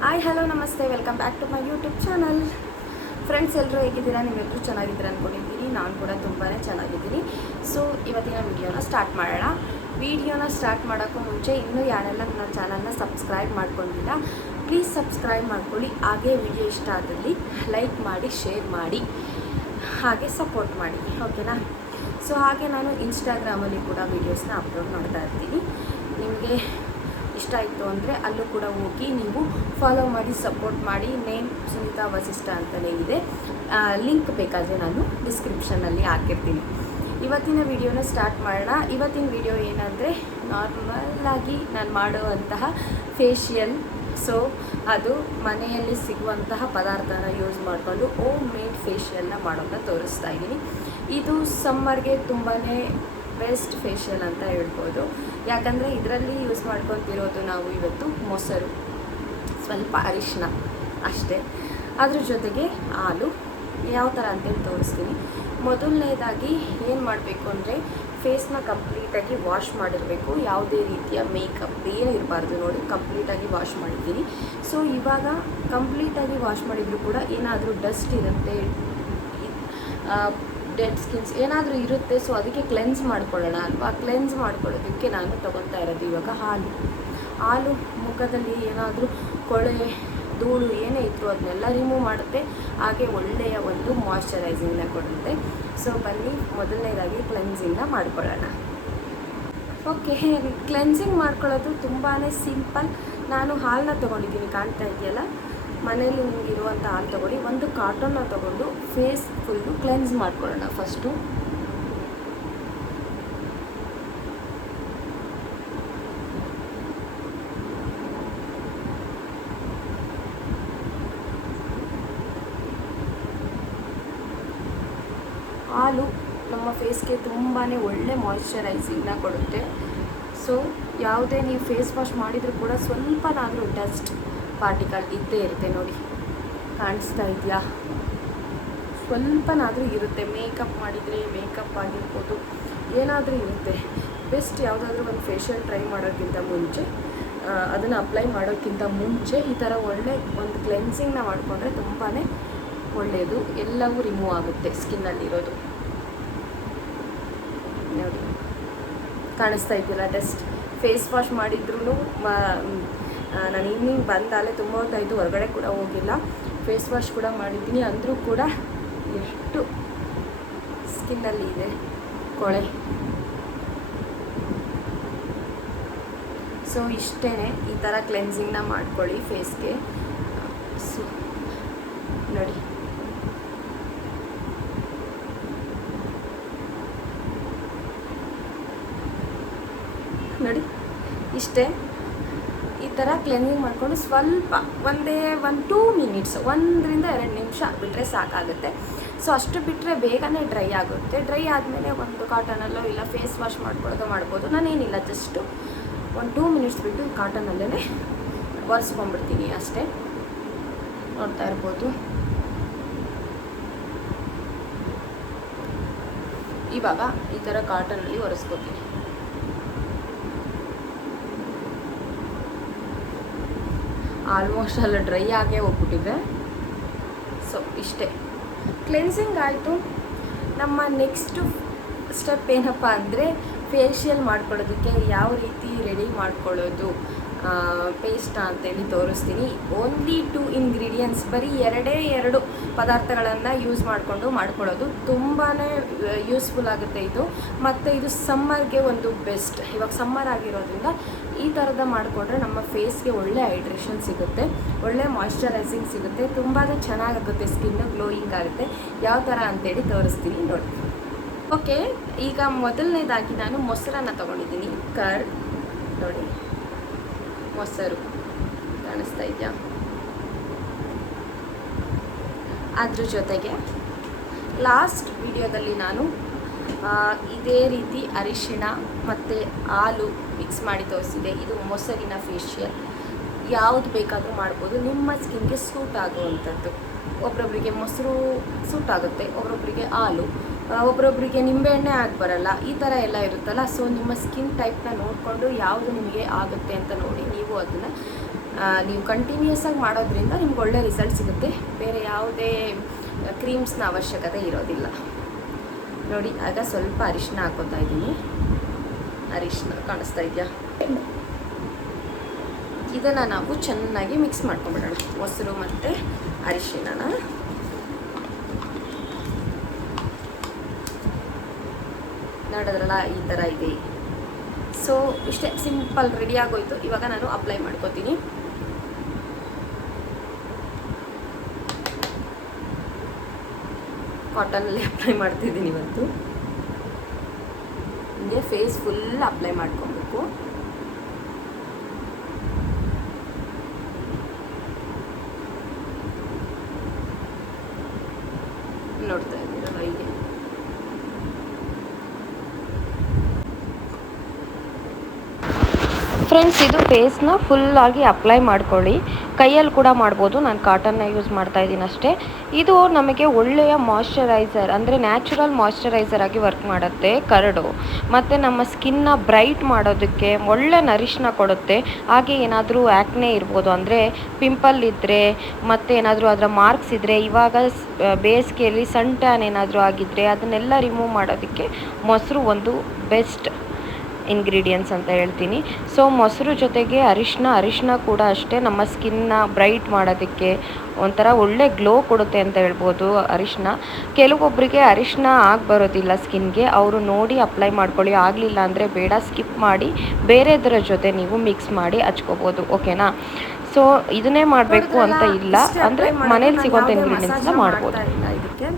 Hi hello ನಮಸ್ತೆ, welcome back to my YouTube channel. Friends, ಎಲ್ಲರೂ ಹೇಗಿದ್ದೀರಾ? ನೀವೆಲ್ಲರೂ ಚೆನ್ನಾಗಿದ್ದೀರಾ ಅಂದ್ಕೊಂಡಿದ್ದೀನಿ. ನಾನು ಕೂಡ ತುಂಬಾ ಚೆನ್ನಾಗಿದ್ದೀನಿ. ಸೊ ಇವತ್ತಿನ ವಿಡಿಯೋನ ಸ್ಟಾರ್ಟ್ ಮಾಡೋಣ. ವಿಡಿಯೋನ ಸ್ಟಾರ್ಟ್ ಮಾಡೋಕ್ಕೂ ಮುಂಚೆ ಇನ್ನೂ ಯಾರೆಲ್ಲ ನನ್ನ ಚಾನಲ್ನ ಸಬ್ಸ್ಕ್ರೈಬ್ ಮಾಡ್ಕೊಂಡಿಲ್ಲ, ಪ್ಲೀಸ್ ಸಬ್ಸ್ಕ್ರೈಬ್ ಮಾಡ್ಕೊಳ್ಳಿ. ಹಾಗೆ ವಿಡಿಯೋ ಇಷ್ಟ ಆದಲ್ಲಿ ಲೈಕ್ ಮಾಡಿ, ಶೇರ್ ಮಾಡಿ, ಹಾಗೆ ಸಪೋರ್ಟ್ ಮಾಡಿ, ಓಕೆನಾ? ಸೊ ಹಾಗೆ ನಾನು ಇನ್ಸ್ಟಾಗ್ರಾಮಲ್ಲಿ ಕೂಡ ವೀಡಿಯೋಸ್ನ ಅಪ್ಲೋಡ್ ಮಾಡ್ತಾ ಇರ್ತೀನಿ. ನಿಮಗೆ ಇಷ್ಟ ಆಯಿತು ಅಂದರೆ ಅಲ್ಲೂ ಕೂಡ ಹೋಗಿ ನೀವು ಫಾಲೋ ಮಾಡಿ, ಸಪೋರ್ಟ್ ಮಾಡಿ. ನೇಮ್ ಸುನೀತಾ ವಸಿಷ್ಠ ಅಂತಲೇ ಇದೆ. ಲಿಂಕ್ ಬೇಕಾದರೆ ನಾನು ಡಿಸ್ಕ್ರಿಪ್ಷನಲ್ಲಿ ಹಾಕಿರ್ತೀನಿ. ಇವತ್ತಿನ ವಿಡಿಯೋನ ಸ್ಟಾರ್ಟ್ ಮಾಡೋಣ. ಇವತ್ತಿನ ವಿಡಿಯೋ ಏನಂದರೆ, ನಾರ್ಮಲ್ಲಾಗಿ ನಾನು ಮಾಡುವಂತಹ ಫೇಶಿಯಲ್. ಸೊ ಅದು ಮನೆಯಲ್ಲಿ ಸಿಗುವಂತಹ ಪದಾರ್ಥನ ಯೂಸ್ ಮಾಡಿಕೊಂಡು ಹೋಮ್ ಮೇಡ್ ಫೇಶಿಯಲ್ನ ಮಾಡೋದನ್ನ ತೋರಿಸ್ತಾ ಇದ್ದೀನಿ. ಇದು ಸಮ್ಮರ್ಗೆ ತುಂಬಾ ಬೆಸ್ಟ್ ಫೇಶಿಯಲ್ ಅಂತ ಹೇಳ್ಬೋದು. ಯಾಕಂದರೆ ಇದರಲ್ಲಿ ಯೂಸ್ ಮಾಡ್ಕೊತಿರೋದು ನಾವು ಇವತ್ತು ಮೊಸರು, ಸ್ವಲ್ಪ ಅರಿಶಿನ ಅಷ್ಟೇ. ಅದ್ರ ಜೊತೆಗೆ ಹಾಲು. ಯಾವ ಥರ ಅಂತೇಳಿ ತೋರಿಸ್ತೀನಿ. ಮೊದಲನೇದಾಗಿ ಏನು ಮಾಡಬೇಕು ಅಂದರೆ, ಫೇಸ್ನ ಕಂಪ್ಲೀಟಾಗಿ ವಾಶ್ ಮಾಡಿರಬೇಕು. ಯಾವುದೇ ರೀತಿಯ ಮೇಕಪ್ ಏನು ಇರಬಾರ್ದು. ನೋಡಿ, ಕಂಪ್ಲೀಟಾಗಿ ವಾಶ್ ಮಾಡಿದ್ದೀನಿ. ಸೊ ಇವಾಗ ಕಂಪ್ಲೀಟಾಗಿ ವಾಶ್ ಮಾಡಿದರೂ ಕೂಡ ಏನಾದರೂ ಡಸ್ಟ್ ಇರುತ್ತೆ, ಡೆಡ್ ಸ್ಕಿನ್ಸ್ ಏನಾದರೂ ಇರುತ್ತೆ. ಸೊ ಅದಕ್ಕೆ ಕ್ಲೆನ್ಸ್ ಮಾಡ್ಕೊಳ್ಳೋಣ ಅಲ್ವಾ? ಕ್ಲೆನ್ಸ್ ಮಾಡ್ಕೊಳ್ಳೋದಕ್ಕೆ ನಾನು ತೊಗೊತಾ ಇರೋದು ಇವಾಗ ಹಾಲು ಮುಖದಲ್ಲಿ ಏನಾದರೂ ಕೊಳೆ, ಧೂಳು ಏನೇ ಇತ್ತು ಅದನ್ನೆಲ್ಲ ರಿಮೂವ್ ಮಾಡುತ್ತೆ. ಹಾಗೆ ಒಳ್ಳೆಯ ಒಂದು ಮಾಯ್ಶ್ಚರೈಸಿಂಗ್ನ ಕೊಡುತ್ತೆ. ಸೊ ಬನ್ನಿ, ಮೊದಲನೇದಾಗಿ ಕ್ಲೆನ್ಸಿಂಗ್ನ ಮಾಡ್ಕೊಳ್ಳೋಣ. ಓಕೆ, ಕ್ಲೆನ್ಸಿಂಗ್ ಮಾಡ್ಕೊಳ್ಳೋದು ತುಂಬಾ ಸಿಂಪಲ್. ನಾನು ಹಾಲನ್ನ ತೊಗೊಂಡಿದ್ದೀನಿ, ಕಾಣ್ತಾ ಇದೆಯಲ್ಲ, ಮನೇಲಿ ಇರುವಂಥ ಹಾಲು ತೊಗೊಳ್ಳಿ. ಒಂದು ಕಾಟನ್ನ ತೊಗೊಂಡು ಫೇಸ್ ಫುಲ್ಲು ಕ್ಲೆನ್ಸ್ ಮಾಡ್ಕೊಳ್ಳೋಣ ಫಸ್ಟು. ಹಾಲು ನಮ್ಮ ಫೇಸ್ಗೆ ತುಂಬಾ ಒಳ್ಳೆ ಮಾಯ್ಶ್ಚರೈಸಿಂಗ್ನ ಕೊಡುತ್ತೆ. ಸೊ ಯಾವುದೇ ನೀವು ಫೇಸ್ ವಾಶ್ ಮಾಡಿದರೂ ಕೂಡ ಸ್ವಲ್ಪನಾದರೂ ಡಸ್ಟ್ ಪಾರ್ಟಿಕಲ್ ಇದ್ದೇ ಇರುತ್ತೆ. ನೋಡಿ, ಕಾಣಿಸ್ತಾ ಇದೆಯಾ? ಸ್ವಲ್ಪನಾದರೂ ಇರುತ್ತೆ. ಮೇಕಪ್ ಮಾಡಿದರೆ ಮೇಕಪ್ ಆಗಿರ್ಬೋದು, ಏನಾದರೂ ಇರುತ್ತೆ. ಬೆಸ್ಟ್ ಯಾವುದಾದ್ರೂ ಒಂದು ಫೇಶಿಯಲ್ ಟ್ರೈ ಮಾಡೋಕ್ಕಿಂತ ಮುಂಚೆ, ಅದನ್ನು ಅಪ್ಲೈ ಮಾಡೋಕ್ಕಿಂತ ಮುಂಚೆ ಈ ಥರ ಒಳ್ಳೆ ಒಂದು ಕ್ಲೆನ್ಸಿಂಗ್ನ ಮಾಡಿಕೊಂಡ್ರೆ ತುಂಬಾ ಒಳ್ಳೆಯದು. ಎಲ್ಲವೂ ರಿಮೂವ್ ಆಗುತ್ತೆ ಸ್ಕಿನ್ನಲ್ಲಿರೋದು. ನೋಡಿ, ಕಾಣಿಸ್ತಾ ಇದೆಯಲ್ಲ ಡಸ್ಟ್. ಫೇಸ್ ವಾಶ್ ಮಾಡಿದ್ರೂ ನಾನು ಈವ್ನಿಂಗ್ ಬಂದಾಲೆ ತುಂಬ ಹೊತ್ತಾಯಿತು, ಹೊರಗಡೆ ಕೂಡ ಹೋಗಿಲ್ಲ. ಫೇಸ್ ವಾಶ್ ಕೂಡ ಮಾಡಿದ್ದೀನಿ, ಅಂದರೂ ಕೂಡ ಎಷ್ಟು ಸ್ಕಿನ್ನಲ್ಲಿ ಇದೆ ಕೊಳೆ. ಸೊ ಇಷ್ಟೇ, ಈ ಥರ ಕ್ಲೆನ್ಸಿಂಗ್ನ ಮಾಡ್ಕೊಳ್ಳಿ ಫೇಸ್ಗೆ. ಸೊ ನೋಡಿ, ಇಷ್ಟೇ. ಈ ಥರ ಕ್ಲೆನ್ಸಿಂಗ್ ಮಾಡಿಕೊಂಡು ಸ್ವಲ್ಪ ಒಂದು 2 ಮಿನಿಟ್ಸ್, 1 ರಿಂದ 2 ನಿಮಿಷ ಬಿಟ್ಟರೆ ಸಾಕಾಗುತ್ತೆ. ಸೊ ಅಷ್ಟು ಬಿಟ್ಟರೆ ಬೇಗನೆ ಡ್ರೈ ಆಗುತ್ತೆ. ಡ್ರೈ ಆದಮೇಲೆ ಒಂದು ಕಾಟನಲ್ಲೋ ಇಲ್ಲ ಫೇಸ್ ವಾಶ್ ಮಾಡ್ಬೋದು. ನಾನೇನಿಲ್ಲ, ಜಸ್ಟು 2 ಮಿನಿಟ್ಸ್ ಬಿಟ್ಟು ಕಾಟನಲ್ಲೇ ಒರೆಸ್ಕೊಂಡ್ಬಿಡ್ತೀನಿ ಅಷ್ಟೇ. ನೋಡ್ತಾ ಇರ್ಬೋದು. ಇವಾಗ ಈ ಥರ ಕಾಟನಲ್ಲಿ ಒರೆಸ್ಕೊತೀನಿ. ಆಲ್ಮೋಸ್ಟ್ ಎಲ್ಲ ಡ್ರೈ ಆಗೇ ಹೋಗ್ಬಿಟ್ಟಿದೆ. ಸೊ ಇಷ್ಟೇ, ಕ್ಲೆನ್ಸಿಂಗ್ ಆಯಿತು. ನಮ್ಮ ನೆಕ್ಸ್ಟು ಸ್ಟೆಪ್ ಏನಪ್ಪ ಅಂದರೆ, ಫೇಶಿಯಲ್ ಮಾಡ್ಕೊಳ್ಳೋದಕ್ಕೆ ಯಾವ ರೀತಿ ರೆಡಿ ಮಾಡ್ಕೊಳ್ಳೋದು ಪೇಸ್ಟಾ ಅಂತೇಳಿ ತೋರಿಸ್ತೀನಿ. ಓನ್ಲಿ 2 ಇಂಗ್ರೀಡಿಯೆಂಟ್ಸ್, ಬರೀ 2 ಪದಾರ್ಥಗಳನ್ನು ಯೂಸ್ ಮಾಡಿಕೊಂಡು ಮಾಡ್ಕೊಳ್ಳೋದು ತುಂಬಾ ಯೂಸ್ಫುಲ್ ಆಗುತ್ತೆ ಇದು. ಮತ್ತು ಇದು ಸಮ್ಮರ್ಗೆ ಒಂದು ಬೆಸ್ಟ್. ಇವಾಗ ಸಮ್ಮರ್ ಆಗಿರೋದ್ರಿಂದ ಈ ಥರದ ಮಾಡಿಕೊಂಡ್ರೆ ನಮ್ಮ ಫೇಸ್ಗೆ ಒಳ್ಳೆ ಹೈಡ್ರೇಷನ್ ಸಿಗುತ್ತೆ, ಒಳ್ಳೆ ಮಾಯ್ಶ್ಚರೈಸಿಂಗ್ ಸಿಗುತ್ತೆ, ತುಂಬಾ ಚೆನ್ನಾಗಾಗುತ್ತೆ, ಸ್ಕಿನ್ನು ಗ್ಲೋಯಿಂಗ್ ಆಗುತ್ತೆ. ಯಾವ ಥರ ಅಂತೇಳಿ ತೋರಿಸ್ತೀನಿ ನೋಡಿ. ಓಕೆ, ಈಗ ಮೊದಲನೇದಾಗಿ ನಾನು ಮೊಸರನ್ನು ತೊಗೊಂಡಿದ್ದೀನಿ. ಕರ್ಡ್ ನೋಡಿ, ಮೊಸರು ಕಾಣಿಸ್ತಾ ಇದೆಯಾ? ಅದ್ರ ಜೊತೆಗೆ ಲಾಸ್ಟ್ ವಿಡಿಯೋದಲ್ಲಿ ನಾನು ಇದೇ ರೀತಿ ಅರಿಶಿಣ ಮತ್ತು ಹಾಲು ಮಿಕ್ಸ್ ಮಾಡಿ ತೋರಿಸಿದೆ. ಇದು ಮೊಸರಿನ ಫೇಶಿಯಲ್. ಯಾವುದು ಬೇಕಾದರೂ ಮಾಡ್ಬೋದು, ನಿಮ್ಮ ಸ್ಕಿನ್ಗೆ ಸೂಟ್ ಆಗುವಂಥದ್ದು. ಒಬ್ಬೊಬ್ಬರಿಗೆ ಮೊಸರು ಸೂಟ್ ಆಗುತ್ತೆ, ಒಬ್ಬೊಬ್ಬರಿಗೆ ಹಾಲು, ಒಬ್ಬರೊಬ್ಬರಿಗೆ ನಿಂಬೆಹಣ್ಣೆ ಆಗಿ ಬರಲ್ಲ, ಈ ಥರ ಎಲ್ಲ ಇರುತ್ತಲ್ಲ. ಸೊ ನಿಮ್ಮ ಸ್ಕಿನ್ ಟೈಪ್ನ ನೋಡಿಕೊಂಡು ಯಾವುದು ನಿಮಗೆ ಆಗುತ್ತೆ ಅಂತ ನೋಡಿ ನೀವು ಅದನ್ನು ನೀವು ಕಂಟಿನ್ಯೂಸ್ ಆಗಿ ಮಾಡೋದ್ರಿಂದ ನಿಮ್ಗೆ ಒಳ್ಳೆ ರಿಸಲ್ಟ್ ಸಿಗುತ್ತೆ. ಬೇರೆ ಯಾವುದೇ ಕ್ರೀಮ್ಸ್ನ ಅವಶ್ಯಕತೆ ಇರೋದಿಲ್ಲ. ನೋಡಿ, ಆಗ ಸ್ವಲ್ಪ ಅರಿಶಿನ ಹಾಕೋತಾ ಇದ್ದೀನಿ. ಅರಿಶಿನ ಕಾಣಿಸ್ತಾ ಇದೆಯಾ? ಇದನ್ನು ನಾವು ಚೆನ್ನಾಗಿ ಮಿಕ್ಸ್ ಮಾಡ್ಕೊಂಬಿಡೋಣ, ಮೊಸರು ಮತ್ತು ಅರಿಶಿನ. ನೋಡಿದ್ರಲ್ಲ, ಈ ಥರ ಇದೆ. ಸೊ ಇಷ್ಟೇ, ಸಿಂಪಲ್ ರೆಡಿ ಆಗೋಯ್ತು. ಇವಾಗ ನಾನು ಅಪ್ಲೈ ಮಾಡ್ಕೋತೀನಿ. ಕಾಟನಲ್ಲಿ ಅಪ್ಲೈ ಮಾಡ್ತಿದ್ದೀನಿ ಇವತ್ತು. ಹಿಂಗೆ ಫೇಸ್ ಫುಲ್ ಅಪ್ಲೈ ಮಾಡ್ಕೊಬೇಕು. ನೋಡ್ತಾ ಇದ್ದೀರಲ್ಲ ಹೀಗೆ. ಫ್ರೆಂಡ್ಸ್, ಇದು ಫೇಸ್ನ ಫುಲ್ಲಾಗಿ ಅಪ್ಲೈ ಮಾಡ್ಕೊಳ್ಳಿ. ಕೈಯಲ್ಲಿ ಕೂಡ ಮಾಡ್ಬೋದು. ನಾನು ಕಾಟನ್ನ ಯೂಸ್ ಮಾಡ್ತಾ ಇದ್ದೀನಿ ಅಷ್ಟೇ. ಇದು ನಮಗೆ ಒಳ್ಳೆಯ ಮಾಯ್ಶ್ಚರೈಸರ್, ಅಂದರೆ ನ್ಯಾಚುರಲ್ ಮಾಯ್ಶ್ಚರೈಸರ್ ಆಗಿ ವರ್ಕ್ ಮಾಡುತ್ತೆ ಕರಡು. ಮತ್ತು ನಮ್ಮ ಸ್ಕಿನ್ನ ಬ್ರೈಟ್ ಮಾಡೋದಕ್ಕೆ ಒಳ್ಳೆ ನರಿಶ್ನ ಕೊಡುತ್ತೆ. ಹಾಗೆ ಏನಾದರೂ ಆ್ಯಕ್ನೆ ಇರ್ಬೋದು, ಅಂದರೆ ಪಿಂಪಲ್ ಇದ್ದರೆ ಮತ್ತು ಏನಾದರೂ ಅದರ ಮಾರ್ಕ್ಸ್ ಇದ್ದರೆ, ಇವಾಗ ಬೇಸಿಗೆಯಲ್ಲಿ ಸನ್ ಟ್ಯಾನ್ ಏನಾದರೂ ಆಗಿದ್ದರೆ ಅದನ್ನೆಲ್ಲ ರಿಮೂವ್ ಮಾಡೋದಕ್ಕೆ ಮೊಸರು ಒಂದು ಬೆಸ್ಟ್ ಇಂಗ್ರೀಡಿಯೆಂಟ್ಸ್ ಅಂತ ಹೇಳ್ತೀನಿ. ಸೊ ಮೊಸರು ಜೊತೆಗೆ ಅರಿಶಿನ ಕೂಡ ಅಷ್ಟೇ ನಮ್ಮ ಸ್ಕಿನ್ನ ಬ್ರೈಟ್ ಮಾಡೋದಕ್ಕೆ ಒಂಥರ ಒಳ್ಳೆ ಗ್ಲೋ ಕೊಡುತ್ತೆ ಅಂತ ಹೇಳ್ಬೋದು ಅರಿಶಿನ. ಕೆಲವೊಬ್ಬರಿಗೆ ಅರಿಶಿನ ಬರೋದಿಲ್ಲ ಸ್ಕಿನ್ಗೆ, ಅವರು ನೋಡಿ ಅಪ್ಲೈ ಮಾಡ್ಕೊಳ್ಳಿ. ಆಗಲಿಲ್ಲ ಅಂದರೆ ಬೇಡ, ಸ್ಕಿಪ್ ಮಾಡಿ ಬೇರೆದರ ಜೊತೆ ನೀವು ಮಿಕ್ಸ್ ಮಾಡಿ ಹಚ್ಕೋಬೋದು. ಓಕೆನಾ? ಸೊ ಇದನ್ನೇ ಮಾಡಬೇಕು ಅಂತ ಇಲ್ಲ, ಅಂದರೆ ಮನೇಲಿ ಸಿಗೋಂಥ ಇಂಗ್ರೀಡಿಯೆಂಟ್ಸ್ನ ಮಾಡ್ಬೋದು. ಇದಕ್ಕೆ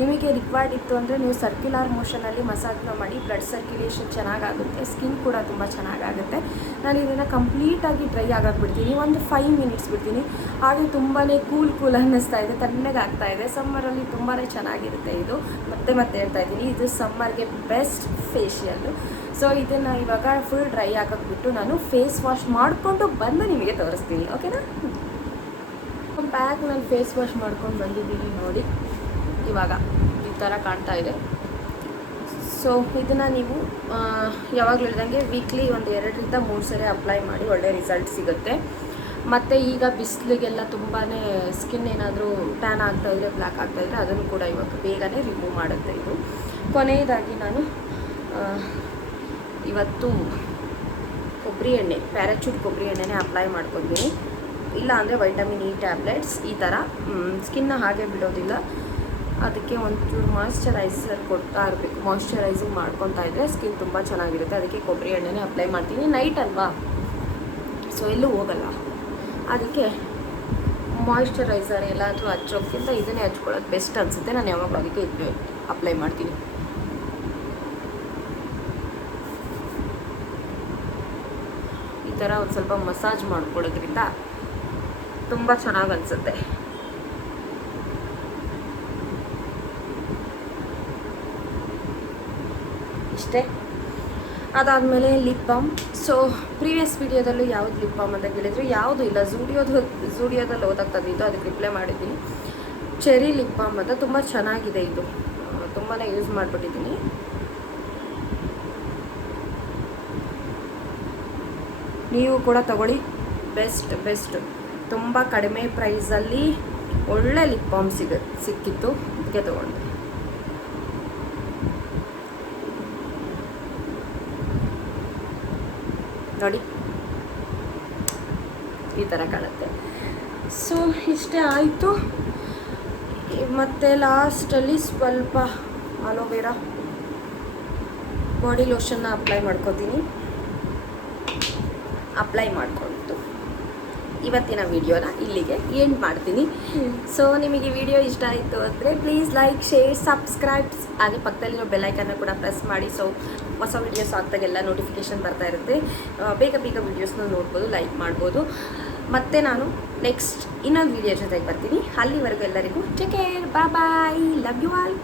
ನಿಮಗೆ ರಿಕ್ವೈರ್ಡ್ ಇತ್ತು ಅಂದರೆ ನೀವು ಸರ್ಕ್ಯುಲರ್ ಮೋಷನಲ್ಲಿ ಮಸಾಜ್ನ ಮಾಡಿ, ಬ್ಲಡ್ ಸರ್ಕ್ಯುಲೇಷನ್ ಚೆನ್ನಾಗಾಗುತ್ತೆ, ಸ್ಕಿನ್ ಕೂಡ ತುಂಬ ಚೆನ್ನಾಗಾಗುತ್ತೆ. ನಾನು ಇದನ್ನು ಕಂಪ್ಲೀಟಾಗಿ ಡ್ರೈ ಬಿಡ್ತೀನಿ. ಒಂದು 5 ಮಿನಿಟ್ಸ್ ಬಿಡ್ತೀನಿ. ಹಾಗೆ ತುಂಬಾ ಕೂಲ್ ಅನ್ನಿಸ್ತಾ ಇದೆ, ತಣ್ಣಗಾಗ್ತಾ ಇದೆ. ಸಮ್ಮರಲ್ಲಿ ತುಂಬಾ ಚೆನ್ನಾಗಿರುತ್ತೆ ಇದು. ಮತ್ತೆ ಹೇಳ್ತಾ ಇದ್ದೀನಿ, ಇದು ಸಮ್ಮರ್ಗೆ ಬೆಸ್ಟ್ ಫೇಶಿಯಲ್ಲು. ಸೊ ಇದನ್ನು ಇವಾಗ ಫುಲ್ ಡ್ರೈ ಬಿಟ್ಟು ನಾನು ಫೇಸ್ ವಾಶ್ ಮಾಡಿಕೊಂಡು ಬಂದು ನಿಮಗೆ ತೋರಿಸ್ತೀನಿ. ಓಕೆನಾ? ಬ್ಯಾಗ್ ನಾನು ಫೇಸ್ ವಾಶ್ ಮಾಡ್ಕೊಂಡು ಬಂದಿದ್ದೀನಿ. ನೋಡಿ, ಇವಾಗ ಈ ಥರ ಕಾಣ್ತಾ ಇದೆ. ಸೊ ಇದನ್ನು ನೀವು ಯಾವಾಗಲೂ ಹೇಳ್ದಂಗೆ ವೀಕ್ಲಿ ಒಂದು 2ರಿಂದ 3 ಸರಿ ಅಪ್ಲೈ ಮಾಡಿ, ಒಳ್ಳೆ ರಿಸಲ್ಟ್ ಸಿಗುತ್ತೆ. ಮತ್ತು ಈಗ ಬಿಸಿಲಿಗೆಲ್ಲ ತುಂಬಾ ಸ್ಕಿನ್ ಏನಾದರೂ ಟ್ಯಾನ್ ಆಗ್ತಾಯಿದ್ರೆ, ಬ್ಲ್ಯಾಕ್ ಆಗ್ತಾಯಿದ್ರೆ ಅದನ್ನು ಕೂಡ ಇವಾಗ ಬೇಗನೆ ರಿಮೂವ್ ಮಾಡುತ್ತೆ ಇದು. ಕೊನೆಯದಾಗಿ ನಾನು ಇವತ್ತು ಕೊಬ್ಬರಿ ಎಣ್ಣೆ, ಪ್ಯಾರಾಚೂಟ್ ಕೊಬ್ಬರಿ ಎಣ್ಣೆನೇ ಅಪ್ಲೈ ಮಾಡ್ಕೊತೀನಿ. ಇಲ್ಲ ಅಂದರೆ ವೈಟಮಿನ್ ಇ ಟ್ಯಾಬ್ಲೆಟ್ಸ್. ಈ ಥರ ಸ್ಕಿನ್ನ ಹಾಗೆ ಬಿಡೋದಿಲ್ಲ, ಅದಕ್ಕೆ ಒಂಚೂರು ಮಾಯ್ಶ್ಚರೈಸರ್ ಕೊಡ್ತಾ ಇರಬೇಕು. ಮಾಯ್ಶ್ಚರೈಸಿಂಗ್ ಮಾಡ್ಕೊತಾ ಇದ್ದರೆ ಸ್ಕಿನ್ ತುಂಬ ಚೆನ್ನಾಗಿರುತ್ತೆ. ಅದಕ್ಕೆ ಕೊಬ್ಬರಿ ಎಣ್ಣೆನೇ ಅಪ್ಲೈ ಮಾಡ್ತೀನಿ. ನೈಟ್ ಅಲ್ವಾ, ಸೊ ಎಲ್ಲೂ ಹೋಗಲ್ಲ, ಅದಕ್ಕೆ ಮಾಯ್ಶ್ಚರೈಸರ್ ಎಲ್ಲಾದರೂ ಹಚ್ಚೋಕ್ಕಿಂತ ಇದನ್ನೇ ಹಚ್ಕೊಳ್ಳೋದು ಬೆಸ್ಟ್ ಅನಿಸುತ್ತೆ. ನಾನು ಯಾವಾಗಲೂ ಅದಕ್ಕೆ ಇದು ಅಪ್ಲೈ ಮಾಡ್ತೀನಿ. ಈ ಥರ ಒಂದು ಸ್ವಲ್ಪ ಮಸಾಜ್ ಮಾಡ್ಕೊಳ್ಳೋದ್ರಿಂದ ತುಂಬ ಚೆನ್ನಾಗಿ ಅನಿಸುತ್ತೆ. ಇಷ್ಟೇ. ಅದಾದಮೇಲೆ ಲಿಪ್ ಬಾಮ್. ಸೊ ಪ್ರೀವಿಯಸ್ ವಿಡಿಯೋದಲ್ಲೂ ಯಾವುದು ಲಿಪ್ ಬಾಮ್ ಅಂತ ಕೇಳಿದ್ರು, ಯಾವುದೂ ಇಲ್ಲ. ಝೂಡಿಯೋದಲ್ಲಿ ಓದಕ್ಕೆ ತಂದಿದ್ದು, ಅದಕ್ಕೆ ರಿಪ್ಲೈ ಮಾಡಿದ್ದೀನಿ. ಚೆರಿ ಲಿಪ್ ಬಾಮ್ ಅಂತ ತುಂಬ ಚೆನ್ನಾಗಿದೆ. ಇದು ತುಂಬಾ ಯೂಸ್ ಮಾಡಿಬಿಟ್ಟಿದ್ದೀನಿ. ನೀವು ಕೂಡ ತಗೊಳ್ಳಿ, ಬೆಸ್ಟ್. ತುಂಬ ಕಡಿಮೆ ಪ್ರೈಸಲ್ಲಿ ಒಳ್ಳೆ ಲಿಪ್ ಬಾಮ್ ಸಿಕ್ಕಿತ್ತು, ಅದಕ್ಕೆ ತಗೊಂಡೆ. ನೋಡಿ, ಈ ಥರ ಕಾಣುತ್ತೆ. ಸೊ ಇಷ್ಟೇ ಆಯಿತು. ಮತ್ತು ಲಾಸ್ಟಲ್ಲಿ ಸ್ವಲ್ಪ ಅಲೋವೆರಾ ಬಾಡಿ ಲೋಷನ್ನ ಅಪ್ಲೈ ಮಾಡ್ಕೋತೀನಿ. ಅಪ್ಲೈ ಮಾಡಿಕೊಂಡು ಇವತ್ತಿನ ವಿಡಿಯೋನ ಇಲ್ಲಿಗೆ ಎಂಡ್ ಮಾಡ್ತೀನಿ. ಸೊ ನಿಮಗೆ ವಿಡಿಯೋ ಇಷ್ಟ ಆಯಿತು ಅಂದರೆ ಪ್ಲೀಸ್ ಲೈಕ್, ಶೇರ್, ಸಬ್ಸ್ಕ್ರೈಬ್ಸ್, ಹಾಗೆ ಪಕ್ಕದಲ್ಲಿರೋ ಬೆಲ್ಲೈಕನ್ನ ಕೂಡ ಪ್ರೆಸ್ ಮಾಡಿ. ಸೊ ಹೊಸ ವೀಡಿಯೋಸ್ ಆಗ್ದಾಗೆಲ್ಲ ನೋಟಿಫಿಕೇಷನ್ ಬರ್ತಾ ಇರುತ್ತೆ. ಬೇಗ ವೀಡಿಯೋಸ್ನ ನೋಡ್ಬೋದು, ಲೈಕ್ ಮಾಡ್ಬೋದು. ಮತ್ತು ನಾನು ನೆಕ್ಸ್ಟ್ ಇನ್ನೊಂದು ವೀಡಿಯೋ ಜೊತೆಗೆ ಬರ್ತೀನಿ. ಅಲ್ಲಿವರೆಗೂ ಎಲ್ಲರಿಗೂ take care, bye, love you all.